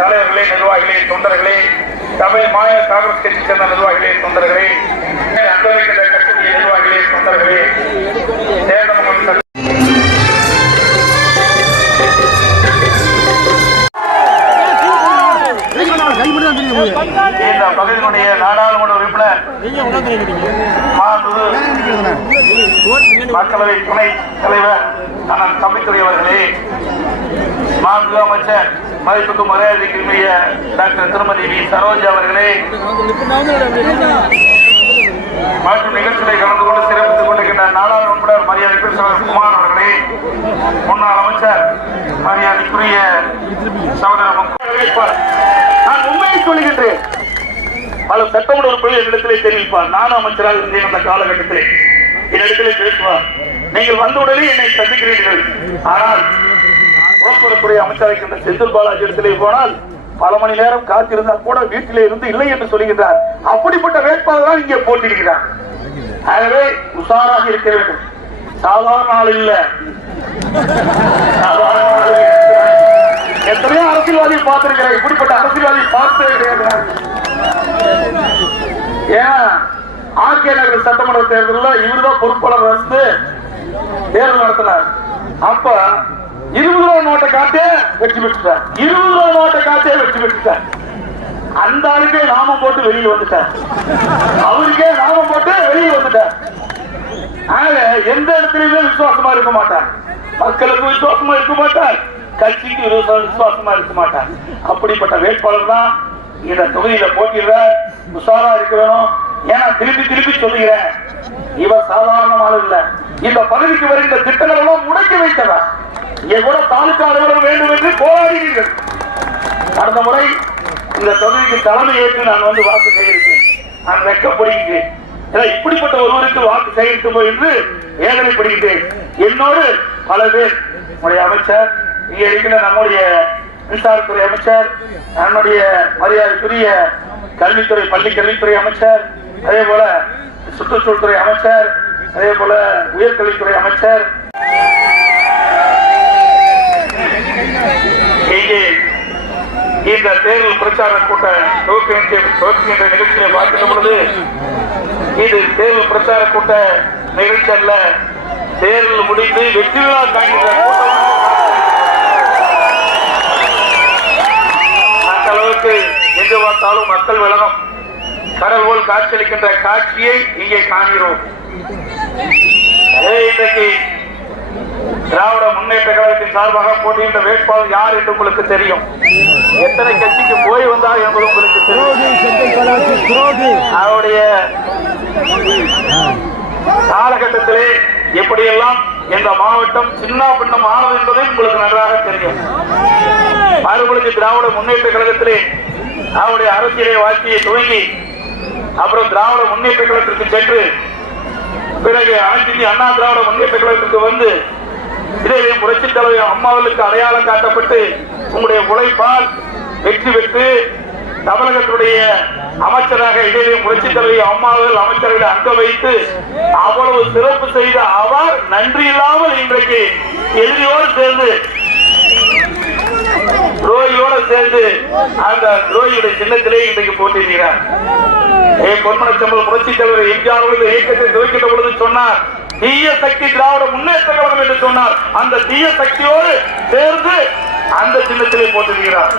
தலைவர்களே, நிர்வாகிகளே, தொண்டர்களே, தமிழ் மாநில காங்கிரஸ் கட்சி சேர்ந்த நிர்வாகிகளே, தொண்டர்களே, கட்சி நிர்வாகிகளே, தொண்டர்களே, இந்த பகுதியினுடைய நாடாளுமன்ற உறுப்பினர் மக்களவை துணைத் தலைவர் அண்ணன் தம்பித்துறை அவர்களே, மாண்பு அமைச்சர் மதிப்புக்கு மரியாதைக்குரிய டாக்டர் திருமதி வி சரோஜா அவர்களே மற்றும் நிகழ்ச்சிகளை கலந்து கொண்டு சிறப்பித்துக் கொண்டிருக்கின்ற நாடாளுமன்ற மரியாதைக்குரிய குமார் அவர்களே, முன்னாள் அமைச்சர் மரியாதைக்குரிய சகோதரர், நான் உண்மையை சொல்லுகின்றேன். பல சட்டமன்ற உறுப்பினர்கள் என்னிடத்திலே தெரிவிப்பார். நானும் அமைச்சராக இருந்தேன். அந்த காலகட்டத்திலே என்னிடத்திலே பேசுவார். நீங்கள் வந்தவுடனே என்னை சந்திக்கிறீர்கள். ஆனால் போக்குவரத்துறை அமைச்சராக செந்தில் பாலாஜி இடத்திலே போனால் பல மணி நேரம் காத்திருந்தால் கூட வீட்டிலே இருந்து இல்லை என்று சொல்லுகின்றார். அப்படிப்பட்ட வேட்பாளர் தான் இங்கே போட்டிருக்கிறார். ஆகவே உஷாராக இருக்க வேண்டும். சாதாரண ஆள் இல்ல. எத்தனையோ அரசியல்வாதியை பார்த்திருக்கிறேன். இப்படிப்பட்ட அரசியல்வாதியை பார்த்தே கிடையாது. ஏன் ஆர்கே நகர் சட்டமன்ற தேர்தலில் இவருதான் பொறுப்பாளர் வந்து தேர்தல் நடத்தினார். அப்ப 20 ரூபா நோட்டை காட்டே வெற்றி பெற்றுட்டார். 20 ரூபா நோட்டை காட்டே வெற்றி பெற்றுட்டார். அந்த ஆளுக்கே நாமம் போட்டு வெளியில் வந்துட்டார். அவருக்கே நாமம் போட்டு வெளியில் வந்துட்டார். ஆக எந்த இடத்துலயுமே விசுவாசமா இருக்க மாட்டார். மக்களுக்கு விசுவாசமா இருக்க மாட்டார். கட்சிக்கு விசுவாசமா இருக்க மாட்டார். அப்படிப்பட்ட வேட்பாளர் தான் இந்த தொகுதியில போட்டியிடுறார். உஷாரா இருக்க வேணும். ஏன்னா திருப்பி சொல்லுகிறேன், இவர் சாதாரணமாக இல்ல. இந்த பகுதிக்கு வருகின்ற திட்டங்கள் எல்லாம் முடக்கி வைத்தவர். இங்கே கூட தாலுகா அலுவலகம் வேண்டும் என்று போராடுகிறீர்கள். கடந்த முறை இந்த தொகுதிக்கு தலைமை ஏற்று நான் வந்து வாக்கு சேகரித்தேன். நான் வெட்கப்படுகிறேன். இப்படிப்பட்ட ஒருவருக்கு வாக்கு சேகரித்தோம் என்று வேதனைப்படுகிறேன். என்னோடு பல பேர், நம்முடைய அமைச்சர், இங்கே இருக்கிற நம்முடைய மின்சாரத்துறை அமைச்சர், நம்முடைய மரியாதைக்குரிய கல்வித்துறை பள்ளி கல்வித்துறை அமைச்சர், அதே போல சுற்றுச்சூழல்துறை அமைச்சர், அதே போல உயர்கல்வித்துறை அமைச்சர், இங்கே இந்த தேர்தல் பிரச்சார கூட்ட துவக்குகின்ற நிகழ்ச்சியை பார்க்கின்ற பொழுது இது தேர்தல் பிரச்சார கூட்ட நிகழ்ச்சி அல்ல, தேர்தல் முடிந்து வெற்றி விழா காண்கின்ற கூட்டம். அந்த அளவுக்கு எங்கு பார்த்தாலும் மக்கள் வழங்கும் கடல் போல் காட்சியளிக்கின்ற காட்சியை இங்கே காண்கிறோம். இன்றைக்கு திராவிட முன்னேற்ற கழகத்தின் சார்பாக போட்டியிட்ட வேட்பாளர் யார் என்று உங்களுக்கு தெரியும். எத்தனை கட்சிக்கு போய் வந்தார் என்பது உங்களுக்கு தெரியும். அவருடைய காலகட்டத்திலே எப்படியெல்லாம் இந்த மாவட்டம் சின்ன பின்னம் ஆனது என்பதை உங்களுக்கு நன்றாக தெரியும். மறுபடியும் திராவிட முன்னேற்ற கழகத்திலே அவருடைய அரசியலை வாழ்க்கையை துவங்கி அப்புறம் திராவிட முன்னேற்ற கழகத்திற்கு சென்று பிறகு அனைத்து இந்திய அண்ணா திராவிட முன்னேற்ற கழகத்திற்கு வந்து இடையிலே புரட்சி தலைவர் அம்மாவுக்கு அடையாளம் காட்டப்பட்டு உங்களுடைய உழைப்பால் வெற்றி பெற்று தமிழகத்துடைய அமைச்சராக இடையிலே புரட்சி தலைவர் அம்மாவில் அமைச்சர்களை அங்க வைத்து அவ்வளவு சிறப்பு செய்த அவர் நன்றி இல்லாமல் இன்றைக்கு எதிரியோடு சேர்ந்து துரோகியோடு சேர்ந்து அந்த துரோகியுடைய சின்னத்திலே இன்றைக்கு போட்டிருக்கிறார். பொன்மனச்சம்பல் புரட்சி தலைவர் எம்ஜிஆர் இயக்கத்தை துவக்கின்ற பொழுது சொன்னார், தீய சக்தி திராவிட முன்னேற்ற கழகம் என்று சொன்னார். அந்த தீய சக்தியோடு சேர்ந்து அந்த சின்னத்திலே போட்டிருக்கிறார்.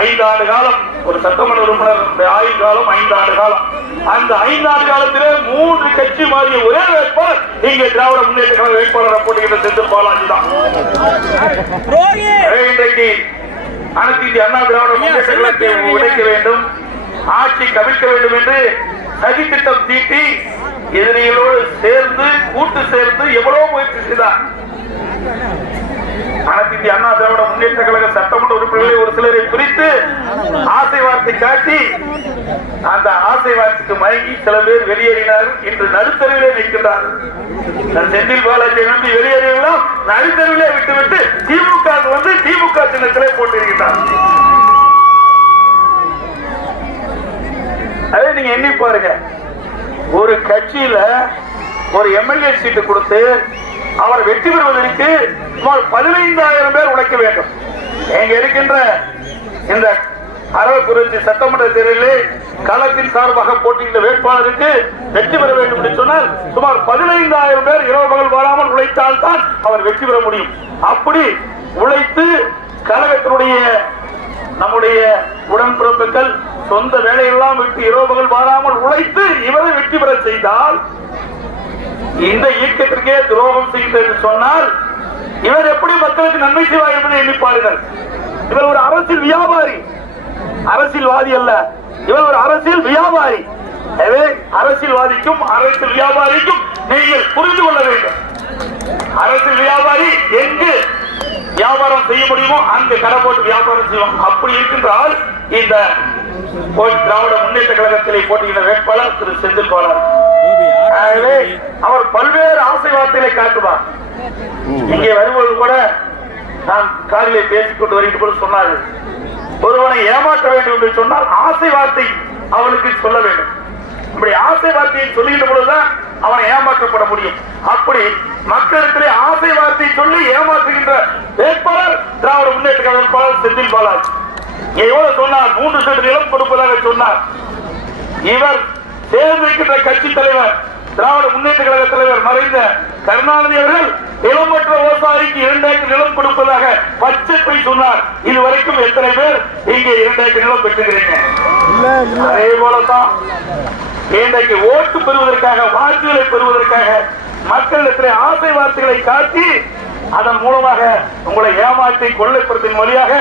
5 ஆண்டு காலம் ஒரு சட்டமன்ற உறுப்பினர் ஆயுள் காலம் 5 ஆண்டு காலம். அந்த 5 ஆண்டு காலத்திலே 3 கட்சி மாறிய ஒரே வேட்பாளர் இங்கே திராவிட முன்னேற்ற கழக வேட்பாளர் போட்டியிட்ட செந்தில் பாலாஜி தான். இன்றைக்கு அனைத்து இந்திய அண்ணா திராவிட முன்னேற்ற கழகத்தை உடைக்க வேண்டும், ஆட்சி கவிழ்க்க வேண்டும் என்று சதி திட்டம் தீட்டி எதிரிகளோடு சேர்ந்து கூட்டு சேர்ந்து எவ்வளவு முயற்சி செய்தார். அனைத்து இந்திய அண்ணா திராவிட முன்னேற்ற கழக சட்டமன்ற உறுப்பினர்களை ஒரு சிலரை குறித்து ஆசை வார்த்தை காட்டி அந்த ஆசை வார்த்தைக்கு மயங்கி சில பேர் வெளியேறினார்கள். இன்று நடுத்தருவிலே நிற்கின்றார்கள். செந்தில் பாலாஜியை நம்பி வெளியேறியெல்லாம் நடுத்தருவிலே விட்டுவிட்டு திமுக வந்து திமுக சின்னத்திலே போட்டிருக்கிறார். எண்ணி பாருங்க. ஒரு கட்சியில ஒரு எம்எல்ஏ சீட்டு கொடுத்து அவர் வெற்றி பெறுவதற்கு சுமார் 15,000 பேர் உழைக்க வேண்டும். இங்க இருக்கின்ற இந்த அரவக்குறிச்சி சட்டமன்ற தேர்தலில் களத்தின் சார்பாக போட்டியிட்ட வேட்பாளருக்கு வெற்றி பெற வேண்டும் என்று சொன்னால் சுமார் 15,000 பேர் இரவு பகல் வராமல் உழைத்தால் தான் அவர் வெற்றி பெற முடியும். அப்படி உழைத்து கழகத்தினுடைய நம்முடைய உடன்பிறப்புகள் சொந்த வேலையெல்லாம் விட்டு இரவு பகல் வராமல் உழைத்து இவரை வெற்றி பெற செய்தால் இந்த இயக்கத்திற்கே துரோகம் செய்கிறது என்று சொன்னால் இவர் எப்படி மக்களுக்கு நன்மை செய்வார் என்பதை எண்ணிப்பார்கள். இவர் ஒரு அரசியல் வியாபாரி, அரசியல்வாதி அல்ல, இவர் ஒரு அரசியல் வியாபாரி. எனவே அரசியல்வாதிக்கும் அரசியல் வியாபாரிக்கும் நீங்கள் புரிந்து கொள்ள வேண்டும். அரசியல் வியாபாரி எங்கு வியாபாரம் செய்ய முடியுமோ அங்கு கடை போட்டு வியாபாரம் செய்வோம். அப்படி இருக்கின்றால் இந்த திராவிட முன்னேற்ற கழகத்திலே போட்டியிட்ட வேட்பாளர் திரு செந்தில் பாலாஜி அவர் பல்வேறு ஆசை வார்த்தைகளை காட்டுவார். இங்கே வரும்போது கூட நான் காரிலே பேசிக்கொண்டு வருகின்ற சொன்னார்கள், ஒருவனை ஏமாற்ற வேண்டும் என்று சொன்னால் ஆசை வார்த்தை அவனுக்கு சொல்ல வேண்டும். இப்படி ஆசை வார்த்தையை சொல்லுகின்ற பொழுதுதான் அவனை ஏமாற்றப்பட முடியும். அப்படி மக்களிடத்திலே ஆசை வார்த்தை சொல்லி ஏமாற்றுகின்ற வேட்பாளர் திராவிட முன்னேற்ற கழக வேட்பாளர் செந்தில் பாலாஜி. எவ்வளவு சொன்னார்? 3 சென்ட் நிலம் கொடுப்பதாக சொன்னார். இவர் தேர்ந்தெடுக்கின்ற கட்சி தலைவர் திராவிட முன்னேற்ற கழக தலைவர் மறைந்த கருணாநிதி அவர்கள் நிலமற்ற விவசாயிக்கு 2 ஏக்கர் நிலம் கொடுப்பதாக பச்சை போய் சொன்னார். இதுவரைக்கும் எத்தனை பேர் இங்கே 2 ஏக்கர் நிலம் பெற்றுகிறீங்க? அதே போலதான் இன்றைக்கு ஓட்டு பெறுவதற்காக, வாக்குகளை பெறுவதற்காக மக்களிடத்தில் ஆசை வார்த்தைகளை காட்டி அதன் மூலமாக உங்களை ஏமாற்றி கொள்ளைப்படுத்தின் வழியாக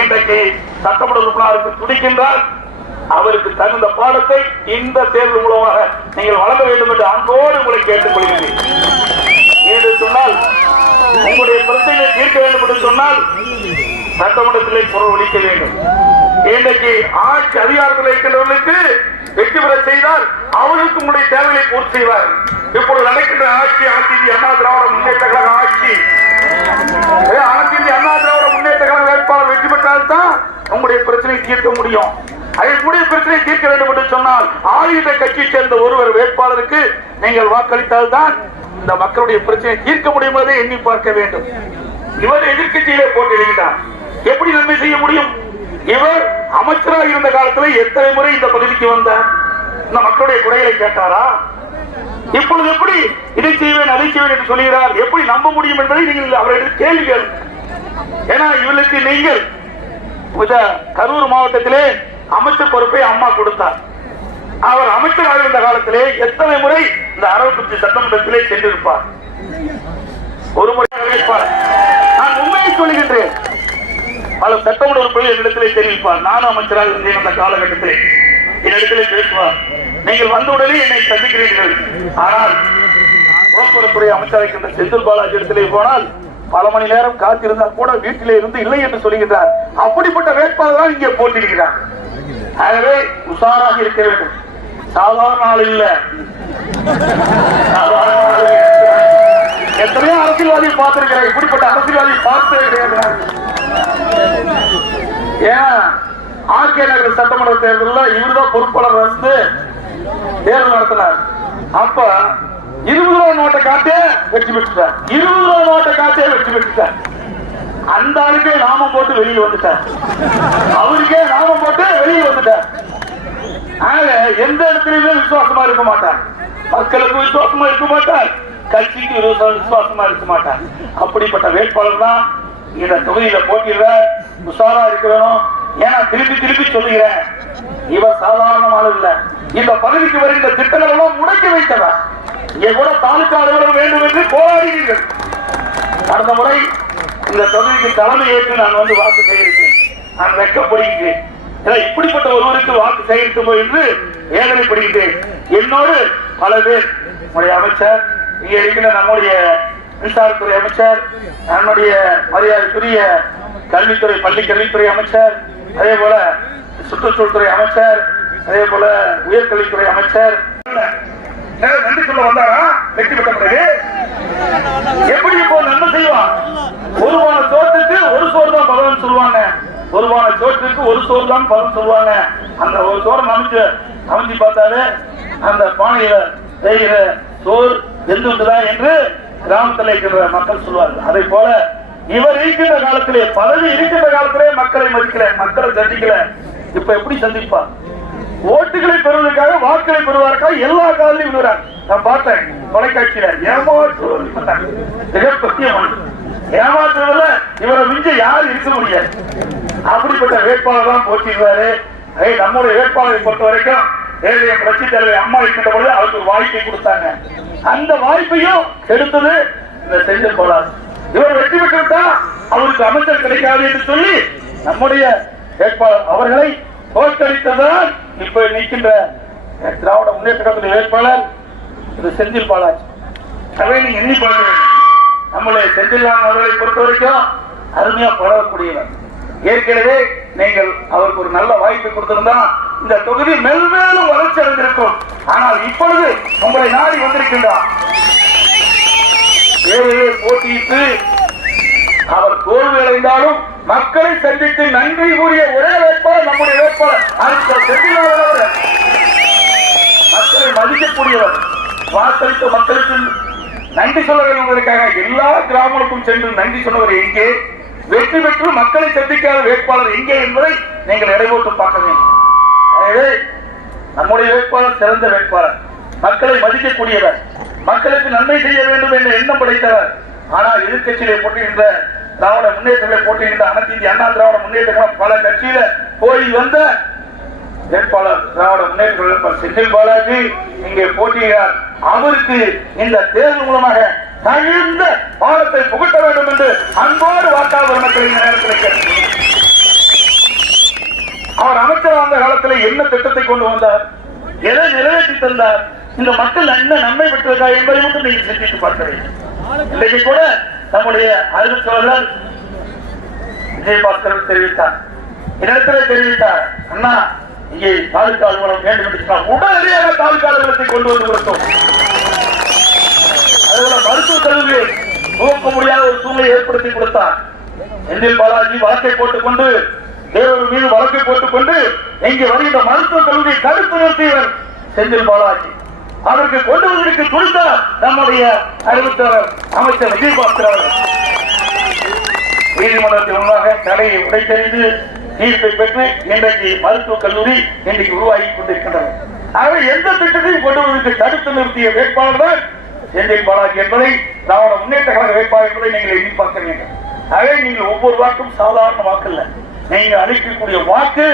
இன்றைக்கு சட்டமன்ற உறுப்பினருக்கு துடிக்கின்றார். அவருக்கு தகுந்த பாடத்தை இந்த தேர்தல் மூலமாக நீங்கள் வழங்க வேண்டும் என்று அன்போடு உங்களை கேட்டுக் கொள்கிறேன். என்று சொன்னால் உங்களுடைய பிரச்சனையை தீர்க்க வேண்டும் என்று சொன்னால் சட்டமன்றத்திலே குரல் ஒலிக்க வேண்டும். இன்றைக்கு ஆட்சி அதிகாரத்தில் இருக்கின்றவர்களுக்கு வெற்றி பெற செய்தால் அவர்களுக்கு உங்களுடைய தேவையை பூர்த்தி செய்வார். இப்பொழுது நடக்கின்ற ஆட்சி அனைத்து இந்திய அண்ணா திராவிட முன்னேற்ற கழக ஆட்சி. அனைத்து இந்திய அண்ணா திராவிட முன்னேற்ற கழக வேட்பாளர் வெற்றி பெற்றால் தான் உங்களுடைய பிரச்சனையை தீர்க்க முடியும். அதற்குரிய பிரச்சனையை தீர்க்க வேண்டும் என்று சொன்னால் ஆயுத கட்சியை சேர்ந்த ஒருவர் வேட்பாளருக்கு நீங்கள் வாக்களித்தால் தான் இந்த மக்களுடைய பிரச்சனையை தீர்க்க முடியும் என்பதை எண்ணி பார்க்க வேண்டும். இவர் எதிர்கட்சியிலே போட்டியிடுகிறார், எப்படி நன்மை செய்ய முடியும்? இவர் அமைச்சராக இருந்த காலத்தில் எத்தனை முறை இந்த பகுதிக்கு வந்தார்? இந்த மக்களுடைய குறைகளை கேட்டாரா? இப்பொழுது எப்படி இதை செய்வேன் அதை செய்வேன் என்று சொல்கிறார்? எப்படி நம்ப முடியும் என்பதை நீங்கள் அவரிடம் கேள்விகள். ஏன்னா இவர்களுக்கு நீங்கள் கரூர் மாவட்டத்திலே அமைச்சர் பொறுப்பை அம்மா கொடுத்தார். அவர் அமைச்சராக இருந்த காலத்திலே எத்தனை முறை இந்த அரவக்குறிச்சி சட்டமன்றத்திலே சென்றிருப்பார்? ஒரு முறை அழைப்பார். நான் உண்மையை சொல்லுகின்றேன், பல சட்டமன்ற உறுப்பினர்கள் என்னிடத்திலே தெரிவிப்பார். நானும் அமைச்சராக இருந்தேன் அந்த காலகட்டத்திலே என்னிடத்திலே பேசுவார். நீங்கள் வந்தவுடனே என்னை சந்திக்கிறீர்கள், ஆனால் போக்குவரத்துறை அமைச்சராக இருக்கின்ற செந்தில் பாலாஜி இடத்திலே போனால் பல மணி நேரம் காத்திருந்தால் கூட வீட்டிலே இருந்து இல்லை என்று சொல்லுகின்றார். அப்படிப்பட்ட வேட்பாளர் இங்கே போட்டிருக்கிறார். ஆகவே உஷாராக இருக்க வேண்டும். சாதாரண ஆள் இல்ல, எத்தனையோ அரசியல்வாதியை பார்த்திருக்கிறேன், இப்படிப்பட்ட அரசியல்வாதியை பார்த்தே கிடையாது. ஏன் ஆர்கே நகர் சட்டமன்ற தேர்தலில் இவருதான் பொறுப்பாளர் வந்து தேர்தல் நடத்தினார். அப்ப 20 ரூபா நோட்டை காட்டே வெற்றி பெற்றுட்டார். 20 ரூபா நோட்டை காட்டே வெற்றி பெற்றுட்டார். அந்த ஆளுக்கே நாமம் போட்டு வெளியில் வந்துட்டார், அவருக்கே நாமம் போட்டு வெளியில் வந்துட்டார். ஆக எந்த இடத்துலயுமே விசுவாசமா இருக்க மாட்டார், மக்களுக்கு விசுவாசமா இருக்க மாட்டார், கட்சிக்கு விசுவாசமா இருக்க மாட்டார். அப்படிப்பட்ட வேட்பாளர் தான் இந்த தொகுதியில போட்டியிட உஷாரா இருக்க வேணும். ஏன்னா திருப்பி திருப்பி சொல்லுகிறேன், இவர் சாதாரணமான இல்ல. இந்த பகுதிக்கு வருகின்ற திட்டங்கள் எல்லாம் முடக்கி வைத்தவர். இங்கே கூட தாலுகா அலுவலகம் வேண்டும் என்று போராடுகிறீர்கள். அடுத்த முறை இந்த தொகுதிக்கு தலைமை ஏற்று நான் வந்து வாக்கு சேகரித்தேன். நான் வெட்கப்படுகின்றேன். இப்படிப்பட்ட ஒருவருக்கு வாக்கு சேகரித்தோம் என்று வேதனைப்படுகின்றேன். என்னோடு பல பேர், நம்முடைய அமைச்சர், இங்கே இருக்கின்ற நம்முடைய மின்சாரத்துறை அமைச்சர், நம்முடைய மரியாதைக்குரிய கல்வித்துறை பள்ளி கல்வித்துறை அமைச்சர், அதே போல சுற்றுச்சூழல்துறை அமைச்சர், அதே போல உயர்கல்வித்துறை அமைச்சர் நன்றி சொல்ல வந்தாரா? வெற்றி பெற்ற பிறகு எப்படி இப்போ நன்மை செய்வான்? ஒரு சோற்றுக்கு ஒரு சோறு தான் பகவான் சொல்லுவாங்க. ஒருவான சோற்றுக்கு ஒரு சோறு தான் பலன் சொல்லுவாங்க. அந்த ஒரு சோறை அமைச்சு பார்த்தாலே அந்த பானையில செய்கிற சோறு எந்துதான் என்று கிராமத்தில் இருக்கிற மக்கள் சொல்வார்கள். அதே போல இவர் இருக்கின்ற காலத்திலே, பதவி இருக்கின்ற காலத்திலே மக்களை மதிக்கல, மக்களை சந்திக்கல. இப்ப எப்படி சந்திப்பார்? ஓட்டுகளை பெறுவதற்காக, வாக்குகளை பெறுவதற்காக எல்லா காலையும் விடுறாங்க. நான் பார்த்தேன் தொலைக்காட்சியில. மிகப்பெரிய ஏமாற்றுவதில் இவரை மிஞ்ச யாரும் இருக்க முடியாது. அப்படிப்பட்ட வேட்பாளர் தான் போட்டிடுவாரு. நம்முடைய வேட்பாளரை பொறுத்த வரைக்கும் புரட்சி தலைவர் அம்மா இருக்கின்ற பொழுது அவருக்கு ஒரு வாய்ப்பை கொடுத்தாங்க. அந்த வாய்ப்பையும் எடுத்தது இந்த செந்தில் பாலாஜி. இவர் வெற்றி பெற்றுவிட்டா அவருக்கு அமைச்சர் கிடைக்காது என்று சொல்லி நம்முடைய வேட்பாளர் அவர்களை தோற்கடித்ததான் இப்ப நிற்கின்ற திராவிட முன்னேற்ற கழகத்தின் வேட்பாளர் திரு செந்தில் பாலாஜி. அதை நீங்க எண்ணி பார்க்க வேண்டும். நம்முடைய செந்தில் அவர்களை பொறுத்த வரைக்கும் அருமையா பழகக்கூடியவர். ஏற்கனவே நீங்கள் அவருக்கு ஒரு நல்ல வாய்ப்பை கொடுத்திருந்தா இந்த தொகுதி மெல்மேலும் வளர்ச்சி அடைந்திருக்கும். ஆனால் இப்பொழுது உங்களை நாடி வந்திருக்கின்றார். போட்டியிட்டு அவர் தோல்வி அடைந்தாலும் மக்களை சந்தித்து நன்றி கூறிய ஒரே வேட்பாளர் நம்முடைய வேட்பாளர் மக்களை மதிக்கக்கூடியவர். வாக்களித்த மக்களுக்கு நன்றி சொல்ல வேண்டுவதற்காக எல்லா கிராமங்களுக்கும் சென்று நன்றி சொன்னவர் எங்கே, வெற்றி பெற்று மக்களை சந்திக்காத வேட்பாளர் எங்கே என்பதை நீங்கள் எடைபோட்டு பார்க்க வேண்டும். எனவே நம்முடைய வேட்பாளர் சிறந்த வேட்பாளர், மக்களை மதிக்கக்கூடியவர், மக்களுக்கு நன்மை செய்ய வேண்டும் என்ற எண்ணம் படைத்தவர். ஆனால் எதிர்கட்சியிலே போட்டியின்ற திராவிட முன்னேற்றங்களை போட்டியின்ற அனைத்து இந்திய அண்ணா திராவிட முன்னேற்ற பல கட்சியில போய் வந்த வேட்பாளர் திராவிட முன்னேற்ற செந்தில் பாலாஜி இங்கே போட்டியிடார். அவருக்கு இந்த தேர்தல் மூலமாக தகுந்த பாடத்தை புகட்ட வேண்டும் என்று அன்போடு வாக்காளர் மக்கள் இந்த நேரத்தில் அவர் அமைச்சர் அந்த காலத்தில் என்ன திட்டத்தை கொண்டு வந்தார், எதை நிறைவேற்றி தந்தார், இந்த மக்கள் என்ன நன்மை பெற்றிருக்கா என்பதை மட்டும் நீங்கள் சிந்தித்து பார்க்க வேண்டும். இன்றைக்கு கூட நம்முடைய அறிவித்தவர்கள் விஜயபாஸ்கர் தெரிவித்தார், இடத்திலே தெரிவித்தார், அண்ணா இங்கே தாலுகா அலுவலகம் வேண்டும் உடனடியாக தாலுகா அலுவலகத்தை கொண்டு வந்து கொடுத்தோம். அதுபோல மருத்துவ கல்வியை துவக்க முடியாத ஒரு சூழ்நிலை ஏற்படுத்தி கொடுத்தார். செந்தில் பாலாஜி வழக்கை போட்டுக் கொண்டு தேவர் மீது வழக்கை போட்டுக் கொண்டு இங்கே வருகின்ற மருத்துவ கல்வியை தடுத்து நிறுத்தியவர் செந்தில் பாலாஜி. அதற்கு கொண்டு வந்ததற்கு குறித்தார் நம்முடைய அறிவித்தவர் அமைச்சர் விஜயபாஸ்கர் அவர்கள். நீதிமன்றத்தின் முன்பாக தடையை உடைத்தறிந்து தீர்ப்பை பெற்று இன்றைக்கு மருத்துவக் கல்லூரி இன்றைக்கு உருவாகி கொண்டிருக்கின்றனர். ஆகவே எந்த திட்டத்தையும் கொண்டு வருவதற்கு தடுத்து நிறுத்திய வேட்பாளர் தான் செந்தில் பாலாஜி என்பதை திராவிட முன்னேற்ற கழக வேட்பாளர் என்பதை நீங்கள் எண்ணி பார்க்க வேண்டும். ஆகவே நீங்கள் ஒவ்வொரு வாக்கும் சாதாரண வாக்கு அல்ல, நீங்கள் அளிக்கக்கூடிய வாக்கு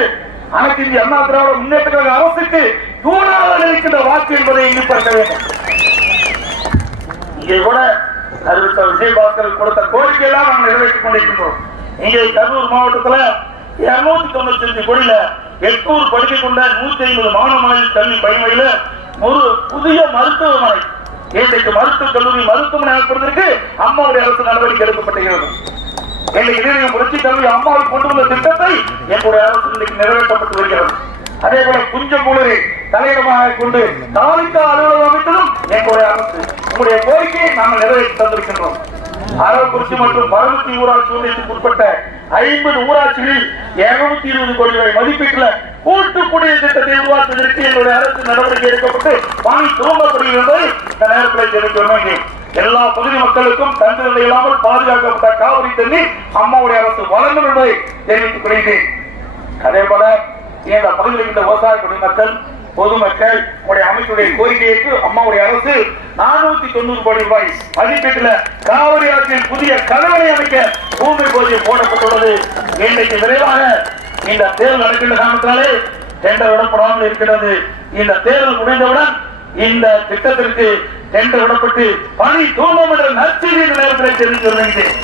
அனைத்து இந்திய அண்ணா திராவிட முன்னேற்ற கழக அரசுக்கு தூணாக இருக்கின்ற வாக்கு என்பதை எண்ணி பார்க்க வேண்டும். இங்கே கூட அறிவித்த விஜயபாஸ்கர் கொடுத்த கோரிக்கையெல்லாம் நாங்கள் நிறைவேற்றிக் கொண்டிருக்கின்றோம். இங்கே கரூர் மாவட்டத்தில் 295 கோடியில 800 படுக்கை கொண்ட 150 மாணவ கல்வி பயமையில ஒரு புதிய மருத்துவமனை, இன்றைக்கு மருத்துவக் கல்லூரி மருத்துவமனை அமைப்பதற்கு அம்மாவுடைய அரசு நடவடிக்கை எடுக்கப்பட்டிருக்கிறது. இன்றைக்கு புரட்சி கல்வி அம்மாவை கொண்டு வந்த திட்டத்தை என்னுடைய அரசு இன்றைக்கு நிறைவேற்றப்பட்டு வருகிறது. அதே போல குஞ்சம்பூலரை தலையிடமாக கொண்டு தாலுகா அலுவலகம் அமைத்ததும் எங்களுடைய அரசு உங்களுடைய கோரிக்கையை நாங்கள் நிறைவேற்றி தந்திருக்கின்றோம். அரவக்குறிச்சி மற்றும் பரமத்தி ஊராட்சி ஒன்றியத்துக்கு உட்பட்ட 50 ஊராட்சிகளில் 220 கோடி ரூபாய் மதிப்பீட்டில் கூட்டு குடிநீர் திட்டத்தை உருவாக்குவதற்கு என்னுடைய அரசு நடவடிக்கை எடுக்கப்பட்டு பணி துவங்கப்படுகிறது என்பதை இந்த நேரத்தில் தெரிவிக்க வேண்டும். எல்லா பகுதி மக்களுக்கும் தங்குதல் இல்லாமல் பாதுகாக்கப்பட்ட காவிரி தண்ணீர் அம்மாவுடைய அரசு வழங்கும் என்பதை தெரிவித்துக் கொள்கிறேன். அதே போல இந்த பகுதியில் இருக்கின்ற விவசாய குடிமக்கள் பொதுமக்கள் அமைச்சருடைய கோரிக்கைக்கு அம்மாவுடைய அரசு 490 கோடி ரூபாய் மதிப்பீட்டில் காவிரி ஆற்றில் புதிய கதவணை அமைக்க பூமி பூஜை போடப்பட்டுள்ளது. இன்றைக்கு விரைவாக இந்த தேர்தல் நடக்கின்ற காரணத்தினாலே டெண்டர் விடப்படாமல் இருக்கிறது. இந்த தேர்தல் முடிந்தவுடன் இந்த திட்டத்திற்கு டெண்டர் விடப்பட்டு பணி தூங்கும் என்ற நற்செய்தி நேரத்தில் தெரிவித்து வருகிறேன்.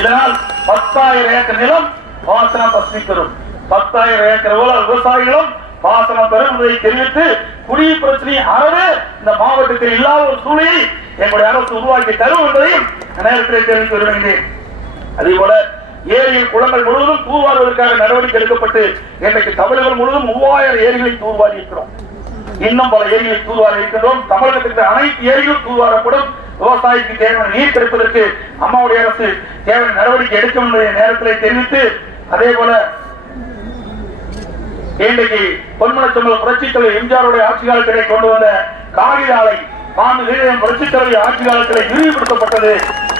இதனால் 10,000 ஏக்கர் நிலம் பாசன வசதி பெறும். 10,000 ஏக்கர் விவசாயிகளும் பாசனம் பெறும் என்பதை தெரிவித்து குடிநீர் பிரச்சனை அறவே இந்த மாவட்டத்தில் இல்லாத ஒரு சூழலை எங்களுடைய அரசு உருவாக்கி தரும் என்பதையும் நேரத்தில் தெரிவித்து வருகின்றேன். அதே போல ஏரியில் குளங்கள் முழுவதும் தூர்வாருவதற்காக நடவடிக்கை எடுக்கப்பட்டு இன்றைக்கு தமிழகம் முழுவதும் 3000 ஏரிகளை தூர்வாரி இருக்கிறோம். இன்னும் பல ஏரிகளை தூர்வாரி இருக்கின்றோம். தமிழகத்திற்கு அனைத்து ஏரிகளும் தூர்வாரப்படும். விவசாயிக்கு தேவையான நீர் கிடைப்பதற்கு அம்மாவுடைய அரசு தேவையான நடவடிக்கை எடுக்கும் என்பதை நேரத்தில் தெரிவித்து அதே போல இன்றைக்கு பொன்மனச்சம்பளம் புரட்சித் தலைவர் எம்ஜிஆருடைய ஆட்சி காலத்திலே கொண்டு வந்த காகித ஆலை புரட்சித் தலைவர் ஆட்சி காலத்திலே விரிவுபடுத்தப்பட்டது.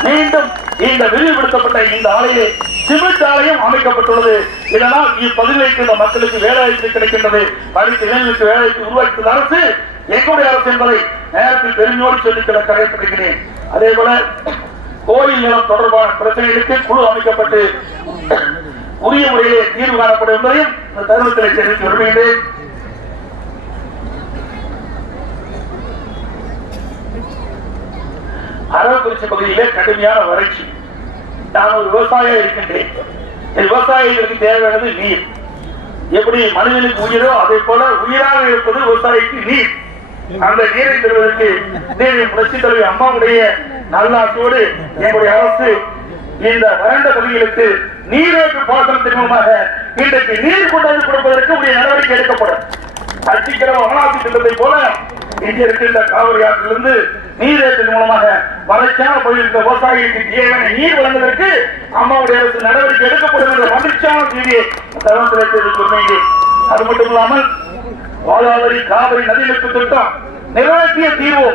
மீண்டும் இந்த விரிவுபடுத்தப்பட்ட இந்த ஆலையிலே சிமெண்ட் ஆலையும் அமைக்கப்பட்டுள்ளது. இதனால் இப்பகுதியில் இருக்கின்ற மக்களுக்கு வேலைவாய்ப்பு கிடைக்கின்றது. படித்த இளைஞர்களுக்கு வேலைவாய்ப்பு உருவாக்கிய அரசு எங்களுடைய அரசு என்பதை நேரத்தில் பெருமையோடு சொல்லிக் கடமைப்பட்டிருக்கிறேன். அதே போல கோயில் நிலம் தொடர்பான பிரச்சனைகளுக்கு குழு அமைக்கப்பட்டு உரிய முறையிலே தீர்வு காணப்படும் என்பதையும் இந்த தருணத்தில் தெரிவித்து வருகின்றேன். அரவக்குறிச்சி பகுதியிலே கடுமையான வறட்சி. நான் ஒரு விவசாயியா இருக்கின்றேன். விவசாயிகளுக்கு தேவையானது நீர். எப்படி மனிதனுக்கு உயிரோ அதே போல உயிராக இருப்பது விவசாயிக்கு நீர். அந்த நீரை பெறுவதற்கு புரட்சித் தலைவர் அம்மாவுடைய நல்லாட்சியோடு எங்களுடைய அரசு இந்த வறண்ட பகுதிகளுக்கு நீரேற்று பாசனத்தின் மூலமாக இன்றைக்கு நீர் கொண்டு வந்து கொடுப்பதற்கு உரிய நடவடிக்கை எடுக்கப்படும். அத்திக்கிழமை அமலாட்சி திட்டத்தை போல இங்கே இருக்கின்ற காவிரி ஆற்றிலிருந்து நீரேற்றின் மூலமாக வறட்சியான பகுதியில் விவசாயிகளுக்கு தேவையான நீர் வழங்குவதற்கு அம்மாவுடைய அரசு நடவடிக்கை எடுக்கப்படும் என்ற மகிழ்ச்சியான செய்தியை சொன்னீங்க. அது மட்டும் இல்லாமல் கோதாவரி காவிரி நதிநீர் திட்டம் நிறைவேற்றிய தீர்வு.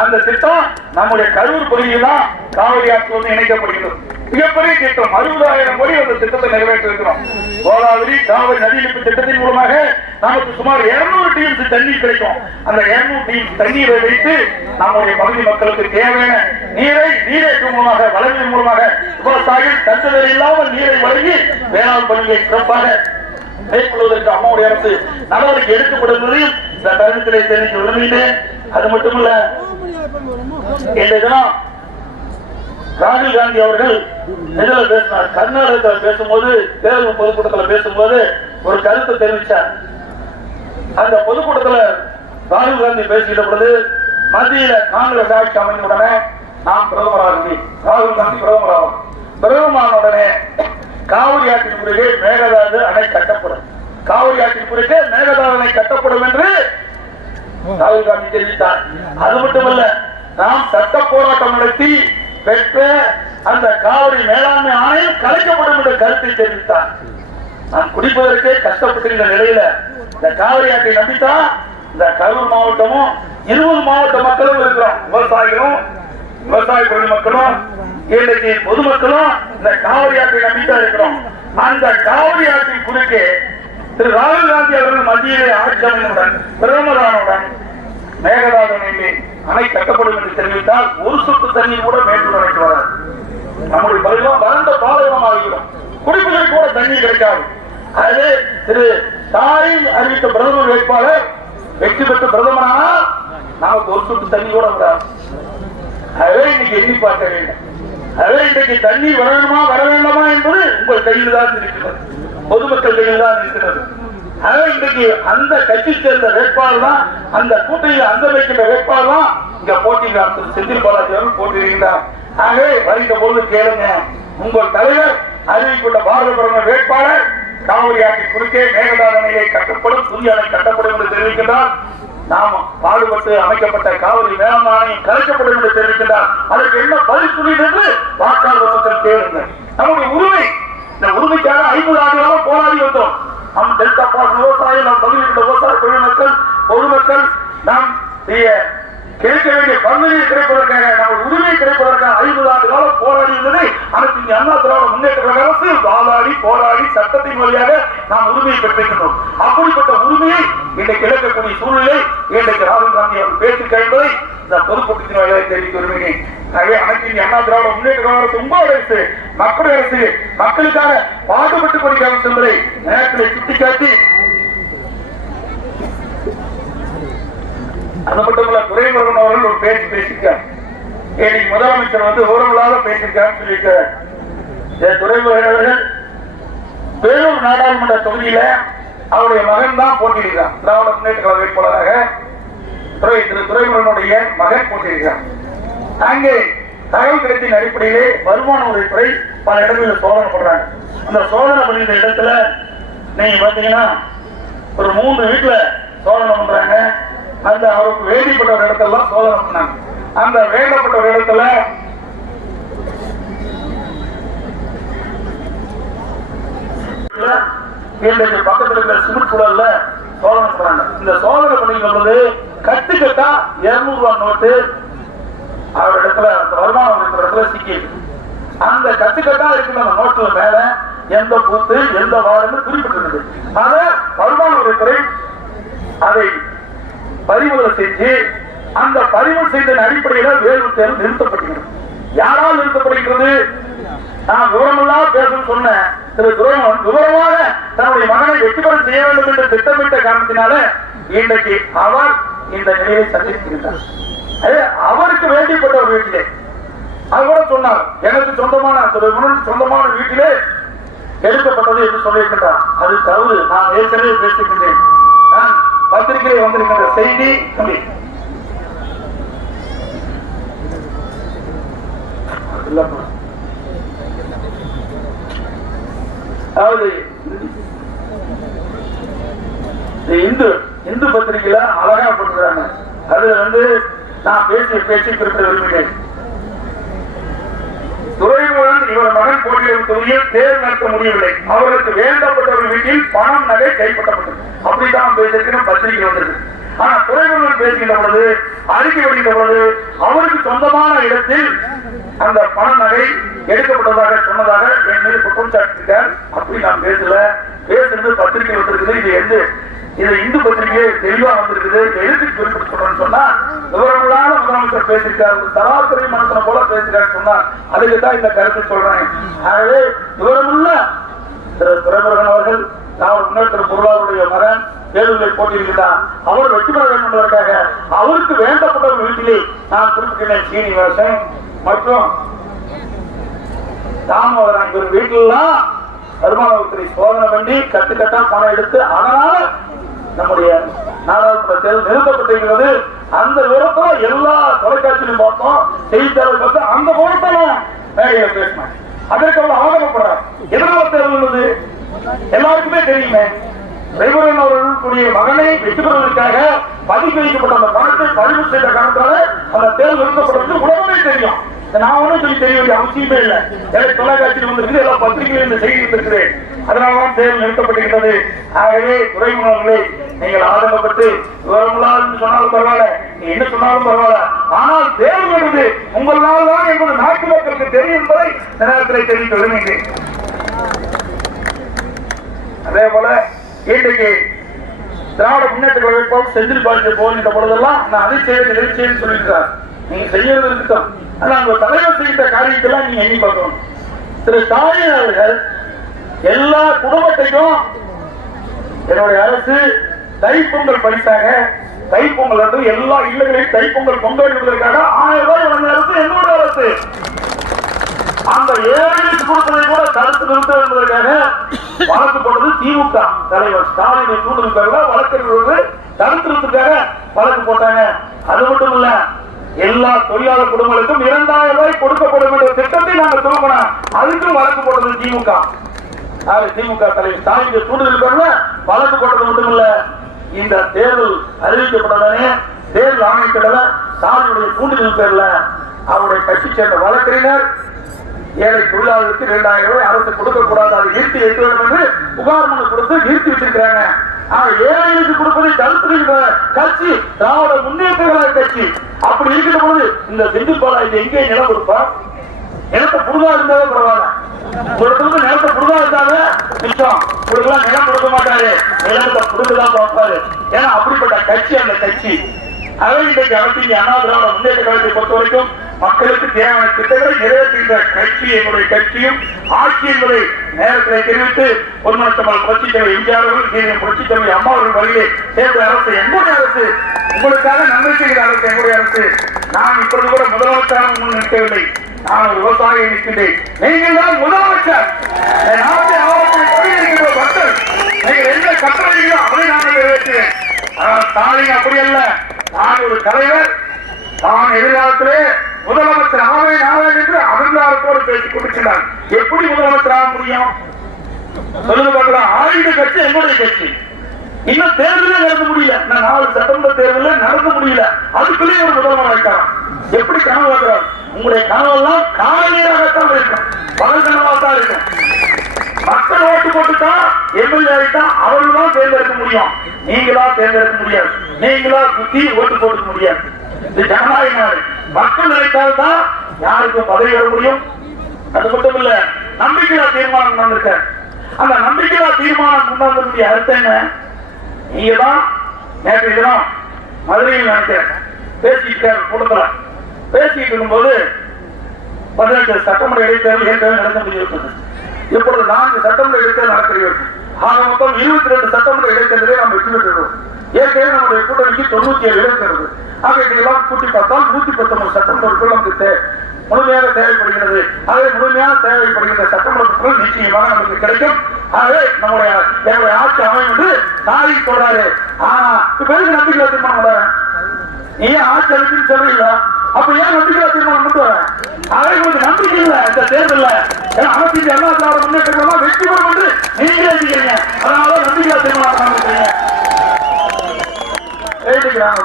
அந்த திட்டம் நம்முடைய கரூர் பகுதியில் தான் காவிரி ஆற்றில் இணைக்கப்படுகிறது. மிகப்பெரிய திட்டம் 60,000 கோடி அந்த திட்டத்தை நிறைவேற்றிருக்கிறோம். கோதாவரி காவிரி நதிநீர் திட்டத்தின் மூலமாக நமக்கு சுமார் 200 டிஎம்சி தண்ணீர் கிடைக்கும். அந்த 200 டிஎம்சி தண்ணீரை வைத்து நம்முடைய பகுதி மக்களுக்கு தேவையான நீரை நீரேற்று மூலமாக வளர்ச்சியின் மூலமாக விவசாயிகள் தட்டுதல் இல்லாமல் நீரை வழங்கி வேளாண் பணிகளை சிறப்பாக மேற்கொள்வதற்கு அம்மாவுடைய அரசு நடவடிக்கை எடுக்கப்படுவதையும் இந்த தருணத்திலே தெரிவிக்க விரும்புகிறேன். அது மட்டுமல்ல, இந்த தினம் ராகுல் காந்தி அவர்கள் இதில் பேசினார். கர்நாடகத்தில் பேசும்போது தேர்தல் பொதுக்கூட்டத்தில் பேசும்போது ஒரு கருத்தை தெரிவித்தார். அந்த பொதுக்கூட்டத்தில் ராகுல் காந்தி பேசுகிற பொழுது மத்தியில காங்கிரஸ் ஆட்சி அமைந்த உடனே நாம் பிரதமராக ராகுல் காந்தி பிரதமரான உடனே காவிரி ஆற்றின் குறுக்கே மேகதாது அணை கட்டப்படும். காவிரி ஆற்றின் குறுக்கே மேகதாது அணை கட்டப்படும் என்று ராகுல் காந்தி தெரிவித்தார். அது மட்டுமல்ல, நாம் சட்ட போராட்டம் நடத்தி பெற்ற அந்த காவிரி மேலாண்மை ஆணையம் கலைக்கப்படும் என்ற கருத்தை தெரிவித்தார். நாம் குடிப்பதற்கே கஷ்டப்பட்டிருந்த நிலையில இந்த காவிரி ஆற்றை நம்பித்தான் இந்த கரூர் மாவட்டமும் 20 மாவட்ட மக்களும் இருக்கிறோம். விவசாயிகளும் விவசாய பொதுமக்களும் இன்றைக்கு பொதுமக்களும் இந்த காவிரி ஆற்றை நம்பித்தான் இருக்கிறோம். அந்த காவிரி ஆற்றின் குறுக்கே திரு ராகுல் காந்தி அவர்கள் மத்தியிலே ஆட்சி அமைந்தவுடன் பிரதமரானவுடன் மேகதாது அணை கட்டப்படும் என்று தெரிவித்தால் ஒரு சொட்டு தண்ணீர் கூட மேட்டூர் அணைக்கு வராது. நம்முடைய பகுதியில் வறண்ட பாலைவனமாகிவிடும். குடிப்பதற்கு கூட தண்ணீர் கிடைக்காது. அது திரு ஸ்டாலின் அறிவித்த பிரதமர் வேட்பாளர் வெற்றி பெற்ற பிரதமரானால் நமக்கு ஒரு சொட்டு தண்ணி கூட வராது. அதே இன்னைக்கு எண்ணி பார்க்க வேண்டும். அதே இன்றைக்கு தண்ணீர் வர வேண்டாமா என்பது உங்கள் கையில் தான் இருக்கிறது, பொதுமக்கள் கையில் தான் இருக்கிறது. அதே இன்றைக்கு அந்த கட்சி சேர்ந்த வேட்பாளர் தான், அந்த கூட்டணியில் அந்த வைக்கின்ற வேட்பாளர் தான் இங்க போட்டியிடார். செந்தில் பாலாஜி அவர்கள் போட்டியிடுகிறார். ஆகவே வருகின்ற போது கேளுங்க, உங்கள் தலைவர் அறிவிக்கப்பட்ட பாரத பிரதமர் வேட்பாளர் காவிரி ஆற்றின் குறுக்கே மேகதாது அணையை கட்டப்படும், புதிய அணை கட்டப்படும் என்று தெரிவிக்கின்றார். நாம் பாடுபட்டு அமைக்கப்பட்ட காவிரி மேலாண்மை ஆணையம் கலைக்கப்படும் என்று தெரிவிக்கின்றார். அதற்கு என்ன பதில் சொல்லிட்டு என்று வாக்காளர் மக்கள் கேளுங்கள். நம்முடைய உரிமை, இந்த உரிமைக்காக 50 ஆண்டுகளாக போராடி வந்தோம். நம் டெல்டா பாஸ் விவசாயம், நம் பகுதியில் விவசாய தொழில்மக்கள் பொதுமக்கள் நாம் கிடைக்க வேண்டிய பங்குதியை கிடைப்பதற்காக, நம்ம உரிமை கிடைப்பதற்காக 50 ஆண்டு காலம் போராடி இருந்ததை அனைத்து இந்திய அண்ணா திராவிட முன்னேற்ற அரசு வாதாடி போராடி சட்டத்தின் வழியாக நாம் உரிமையை பெற்றிருக்கிறோம். அப்படிப்பட்ட உரிமையை இன்றைக்கு இழக்கக்கூடிய சூழ்நிலை இன்றைக்கு ராகுல் காந்தி அவர்கள் பேசியிருக்க என்பதை இந்த பொதுக்கூட்டத்தின் வழியாக தெரிவிக்க விரும்பினேன். ஆகவே அனைத்து இந்திய அண்ணா திராவிட முன்னேற்ற அரசு உங்களுடைய அரசு, மக்களுடைய அரசு, மக்களுக்காக பாடுபட்டுக் கொண்டிருக்கிற அரசு என்பதை நேரத்தில் சுட்டிக்காட்டி, அது மட்டுமல்ல, துரைமுருகன் அவர்கள் ஒரு பேச்சு பேசியிருக்கார். இன்னைக்கு முதலமைச்சர் ஓரங்களாக பேசியிருக்காருன்னு சொல்லியிருக்கார். துரைமுருகன் அவர்கள் வேலூர் நாடாளுமன்ற தொகுதியில அவருடைய மகன் தான் போட்டியிடுகிறார். திராவிட முன்னேற்ற கழக வேட்பாளராக திரு துரைமுருகனுடைய மகன் போட்டியிடுகிறார். அங்கே தகவல் கிடைத்தின் அடிப்படையிலே வருமான வரித்துறை பல இடங்களில் சோதனை பண்றாங்க. அந்த சோதனை பண்ணின இடத்துல நீங்க பாத்தீங்கன்னா ஒரு 3 வீட்டுல சோதனை பண்றாங்க. அந்த அவருக்கு வேண்டிப்பட்ட ஒரு இடத்துல சோதனை பண்ணாங்க. அந்த வேண்டப்பட்ட ஒரு இடத்துல இன்றைக்கு பக்கத்தில் இருக்கிற சிமெண்ட் குழல்ல சோதனை பண்றாங்க. இந்த சோதனை பண்ணிக்கிறது கட்டுக்கட்டா 200 ரூபாய் நோட்டு அவர் இடத்துல வருமானம் இருக்கிற இடத்துல சிக்கி அந்த கட்டுக்கட்டா இருக்கிற அந்த நோட்டுல மேல எந்த பூத்து எந்த வாரன்னு குறிப்பிட்டிருந்தது. அத வருமான வரித்துறை அதை பறிமுதல் செஞ்சு அந்த பறிமுதல் செய்த அடிப்படையில் வேறு தேர்வு நிறுத்தப்படுகிறது. யாரால் நிறுத்தப்படுகிறது? நான் விவரமெல்லாம் பேசணும்னு சொன்னேன். திரு துரைமுருகன் விவரமாக தன்னுடைய மகனை வெற்றி பெற செய்ய வேண்டும் என்று திட்டமிட்ட காரணத்தினால இன்றைக்கு அவர் இந்த நிலையை சந்தித்திருக்கிறார். அவருக்கு வேண்டிப்பட்ட ஒரு வீட்டிலே அது கூட சொன்னார், எனக்கு சொந்தமான சொந்தமான வீட்டிலே எடுக்கப்பட்டது என்று சொல்லியிருக்கின்றார். அது தவறு. நான் ஏற்கனவே பேசுகின்றேன். நான் பத்திரிகையில் வந்திருக்கின்ற செய்தி சொல்லி அதாவது இந்து பத்திரிகையில அழகா போட்டுக்கிறாங்க. அதுல நான் பேசிய பேச்சு குறிப்பிட விரும்புகிறேன். துரைமுருகன் இவர் மகன் போட்டியிடும் தொகுதியில் தேர்வு நடத்த முடியவில்லை. அவர்களுக்கு வேண்டப்பட்டவர் வீட்டில் பணம் நகை கைப்பற்றப்பட்டது. அப்படித்தான் பேசியிருக்கணும் பத்திரிகை வந்திருக்கு. ஆனா துரைமுருகன் பேசுகின்ற பொழுது அறிக்கை வருகின்ற பொழுது அவருக்கு சொந்தமான இடத்தில் அந்த பண நகை எடுக்கப்பட்டதாக சொன்னதாக என் மீது குற்றம் சாட்டிருக்கார். அப்படி நான் பேசல. பேசுறது பத்திரிகை வந்திருக்குது. இது இந்து பத்திரிகை தெளிவா வந்திருக்குது. எதுக்கு குறிப்பிட்டு சொல்றேன்னு சொன்னா விவரங்களான முதலமைச்சர் பேசியிருக்காரு. சராசரி மனுஷனை போல பேசுறாரு சொன்னா அதுக்குதான் இந்த கருத்தை சொல்றேன். ஆகவே விவரமுள்ள திரு துரைமுருகன் அவர்கள் நான் முன்னேற்ற பொருளாதாருடைய மகன் தேர்தலில் போட்டியிருக்கிறார். அவர் வெற்றி பெற வேண்டும் என்பதற்காக அவருக்கு வேண்டப்பட்ட ஒரு வீட்டிலே நான் குறிப்பிட்டேன். சீனிவாசன் மற்றும் தாமோதரன் ஒரு வீட்டிலாம் வருமான வரித்துறை சோதனை பண்ணி கட்டுக்கட்டா பணம் எடுத்து அதனால நம்முடைய நாடாளுமன்ற தேர்தல் நிறுத்தப்பட்டிருக்கிறது. அந்த விவரத்தை எல்லா தொலைக்காட்சியிலும் பார்த்தோம், செய்தித்தாளர் பார்த்தோம். அந்த விவரத்தை மேடையில பேசினேன். அதற்கு அவர் அவகப்படுறார். எதனால தேர்தல் எல்லாருக்குமே தெரியுமே. துரைமுருகன் அவர்களுடைய மகனை வெற்றி பெறுவதற்காக பதிவு வைக்கப்பட்ட அந்த பணத்தை பதிவு செய்த காரணத்தால அந்த தேர்தல் நிறுத்தப்படுறது உலகமே தெரியும். நான் ஒன்றும் சொல்லி தெரிய வேண்டிய அவசியமே இல்லை. தொலைக்காட்சியில் வந்திருக்கு, எல்லா பத்திரிகையில் இந்த செய்தி இருக்கிறேன். அதனாலதான் தேர்தல் நிறுத்தப்பட்டிருக்கிறது. ஆகவே துரைமுருகன்களே நீங்கள் ஆதங்கப்பட்டு விவரமுள்ளாது சொன்னாலும் பரவாயில்ல, என்ன சொன்னாலும் பரவாயில்ல, ஆனால் தேர்தல் என்பது உங்களால் தான் என்பது நாட்டு மக்களுக்கு தெரியும் என்பதை நேரத்தில் தெரிவிக்க விரும்புகிறேன். அதே போல இன்றைக்கு திராவிட முன்னேற்ற கழகம் செந்தில் பாலாஜி போகின்ற பொழுதெல்லாம் நான் அதை செய்ய இதை செய்ய சொல்லியிருக்கிறார். நீங்க செய்யறது இருக்கட்டும், ஆனா உங்க தலைவர் செய்கின்ற காரியத்தெல்லாம் நீங்க எண்ணி பார்க்கணும். திரு ஸ்டாலின் அவர்கள் எல்லா குடும்பத்தையும் என்னுடைய அரசு தைப்பொங்கல் பரிசாக தைப்பொங்கல் வந்து எல்லா இல்லங்களையும் தைப்பொங்கல் பொங்கல் என்பதற்காக 1000 ரூபாய் வழங்கிய அரசு என்னோட அரசு. அந்த ஏழைகளுக்கு கொடுப்பதை கூட தடுத்து நிறுத்த என்பதற்காக வழக்கு போட்டது திமுக தலைவர் ஸ்டாலினை தூண்டுவதற்காக வழக்கறிஞர்கள் தடுத்து நிறுத்தற்காக வழக்கு போட்டாங்க. அது மட்டும் இல்ல, எல்லா தொழிலாளர் குடும்பங்களுக்கும் 2000 ரூபாய் கொடுக்கப்படும் என்ற திட்டத்தை நாங்கள் துவங்கினோம். அதுக்கும் வழக்கு போட்டது திமுக. திமுக தலைவர் ஸ்டாலின் தூண்டுதலுக்காக வழக்கு போட்டது மட்டும் இல்ல, இந்த தேர்தல் அறிவிக்கப்பட்டதானே தேர்தல் ஆணையத்தில ஸ்டாலினுடைய தூண்டுதல் பேர்ல அவருடைய கட்சி சேர்ந்த வழக்கறிஞர் ஏழை தொழிலாளருக்கு 2000 ரூபாய் அரசு கொடுக்க கூடாது, அதை நிறுத்தி வைக்க வேண்டும் என்று புகார் மனு கொடுத்து நிறுத்தி வச்சிருக்கிறாங்க. ஏழைகளுக்கு கொடுப்பதை தடுத்திருக்கிற கட்சி திராவிட முன்னேற்ற கழக கட்சி. அப்படி இருக்கிற போது இந்த செந்தில் பாலாஜி எங்கே நிலம் கொடுப்பா? நிலத்தை புதுதா இருந்தாலே பரவாயில்ல, உங்களுக்கு நிலத்தை புதுதா இருந்தாலே மிச்சம். உங்களுக்கு எல்லாம் நிலம் கொடுக்க மாட்டாரு, நிலத்தை புதுதான் பார்ப்பாரு. ஏன்னா அப்படிப்பட்ட கட்சி அந்த கட்சி. அதை இன்றைக்கு அரசியல் அண்ணா திராவிட முன்னேற்ற கழகத்தை பொறுத்த வரைக்கும் மக்களுக்கு தேவையான திட்டங்களை நிறைவேற்றுகின்ற கட்சி என்னுடைய கட்சியும் ஆட்சி என்பதை நேரத்தில் தெரிவித்து பொன்மனச்சம்மாள் புரட்சித் தலைவர் எம்ஜிஆர் அவர்கள் புரட்சித் தலைவர் அம்மா அவர்கள் வழியிலே சேர்ந்த அரசு எங்களுடைய அரசு, உங்களுக்காக நன்மை செய்கிற அரசு எங்களுடைய அரசு. நான் இப்பொழுது கூட முதலமைச்சராக முன் நிற்கவில்லை, நான் ஒரு விவசாயியை நிற்கின்றேன். நீங்கள் தான் முதலமைச்சர். நாட்டை ஆவணப்படுகிற மக்கள் நீங்கள் எந்த கட்டளையோ அதை நான் நிறைவேற்றுவேன். ஆனால் ஸ்டாலின் அப்படி அல்ல, நான் ஒரு தலைவர், நான் எதிர்காலத்திலே முதலமைச்சர் ஆவேன் ஆவேன் என்று அகங்காரத்தோடு பேசிக் கொண்டிருக்கிறார். எப்படி முதலமைச்சர் ஆக முடியும் சொல்லுங்க பார்க்கலாம். ஆயுத கட்சி எங்களுடைய கட்சி. இன்னும் தேர்தலே நடக்க முடியல, 4 சட்டமன்ற தேர்தலில் நடக்க முடியல, அதுக்குள்ளேயே ஒரு முதல்வர் ஆயிட்டாராம். எப்படி கனவு பார்க்கிறார்? உங்களுடைய கனவெல்லாம் காலையாகத்தான் இருக்கும், பகல் கனவாகத்தான் இருக்கும். மக்கள் ஓட்டு போட்டுதான் எம்எல்ஏ ஆகிட்டா அவர்கள் தான் தேர்ந்தெடுக்க முடியும். நீங்களா தேர்ந்தெடுக்க முடியாது. நீங்களா குத்தி ஓட்டு போட்டுக்க முடியாது. இது ஜனநாயக நாடு. மக்கள் நினைத்தால்தான் யாருக்கும் பதவி வர முடியும். அது மட்டும் இல்ல, நம்பிக்கையா தீர்மானம் கொண்டாந்துருக்க. அந்த நம்பிக்கையா தீர்மானம் கொண்டாந்து அர்த்தம் என்ன? நீங்க தான் நேற்று தினம் மதுரையில் நினைக்கிறேன் பேசிட்டு கூட்டத்துல பேசிட்டு இருக்கும்போது 18 சட்டமன்ற இடைத்தேர்தல் ஏற்கனவே நடந்து முடிஞ்சிருக்கிறது. இப்பொழுது 4 சட்டமன்ற இடைத்தேர்தல் நடக்கிறது. ஆக மொத்தம் 22 சட்டமன்ற இடைத்தேர்தலை நாம் வெற்றி பெற்றுள்ளோம். ஏற்கனவே நம்முடைய கூட்டணிக்கு 97 இருக்கிறது. ஆக இதையெல்லாம் கூட்டி பார்த்தால் 119 சட்டமன்ற நமக்கு முழுமையாக தேவைப்படுகிறது. ஆகவே முழுமையாக தேவைப்படுகின்ற சட்டமன்ற நிச்சயமாக நமக்கு கிடைக்கும். ஆகவே என்னுடைய ஆட்சி அமையும் என்று தாய் சொல்றாரு. ஆனா இப்ப நம்பிக்கை தீர்மானம் வர நீ ஆட்சி அமைப்புன்னு சொல்றீங்க. அப்ப ஏன் நம்பிக்கை தீர்மானம் கொண்டு வர? ஆகவே உங்களுக்கு நம்பிக்கை இல்லை இந்த தேர்தல். அமைப்பின் எல்லா திராவிட முன்னேற்றங்களும் வெற்றி பெறும் என்று நீங்களே இருக்கிறீங்க. அதனால நம்பிக்கை தீர்மானம்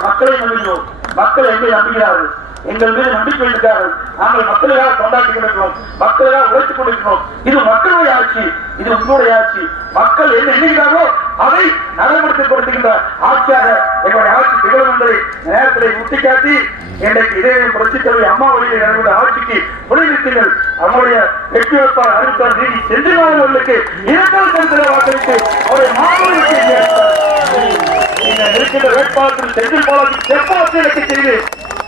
மக்களை நம்பிக்கிறோம். மக்கள் எங்களை நம்புகிறார்கள். எங்கள் மீது நம்பிக்கை இருக்கிறார்கள். நாங்கள் மக்களுக்காக கொண்டாடி கொண்டிருக்கிறோம். மக்களுக்காக உழைத்துக் கொண்டிருக்கிறோம். இது மக்களுடைய ஆட்சி. இது உங்களுடைய ஆட்சி. மக்கள் என்ன எண்ணுகிறார்களோ அதை நடைமுறைப்படுத்திக் கொடுக்கின்ற ஆட்சியாக எங்களுடைய ஆட்சி திகழும் என்பதை நேரத்தில் சுட்டிக்காட்டி இன்றைக்கு இதே புரட்சித் தலைவி அம்மா வழியில் நடந்த ஆட்சிக்கு முன்னிறுத்தீர்கள். அவருடைய வெற்றி வேட்பாளர் அறிவித்தார் நீதி செந்தில்நாதர்களுக்கு 2 வாக்களித்து அவருடைய மாணவர்களுக்கு நீங்கள் இருக்கின்ற வேட்பாளர்கள் செந்தில் பாலாஜி செப்பாசி எனக்கு செய்து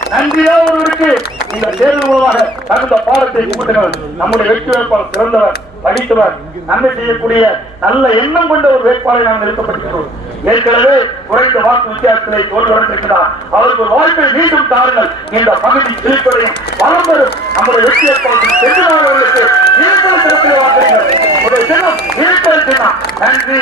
நன்றியா ஒருவருக்கு இந்த தேர்தல் மூலமாக தகுந்த பாடத்தை கூட்டுங்கள். நம்முடைய வெற்றி வேட்பாளர் சிறந்தவர், படித்தவர், நன்மை செய்யக்கூடிய நல்ல எண்ணம் கொண்ட ஒரு வேட்பாளரை நாங்கள் நிறுத்தப்பட்டிருக்கிறோம். ஏற்கனவே குறைந்த வாக்கு வித்தியாசத்திலே தோல்வியடைந்திருக்கிறார். அவருக்கு ஒரு வாய்ப்பை மீண்டும் தாருங்கள். இந்த பகுதி திருப்படையும் வளம் பெறும் நம்முடைய வெற்றி வேட்பாளர்கள் செல்லுமாறவர்களுக்கு 2 சிறப்பிலே வாக்களிங்கள். ஒரு சின்னம் 2 சின்னம். நன்றி.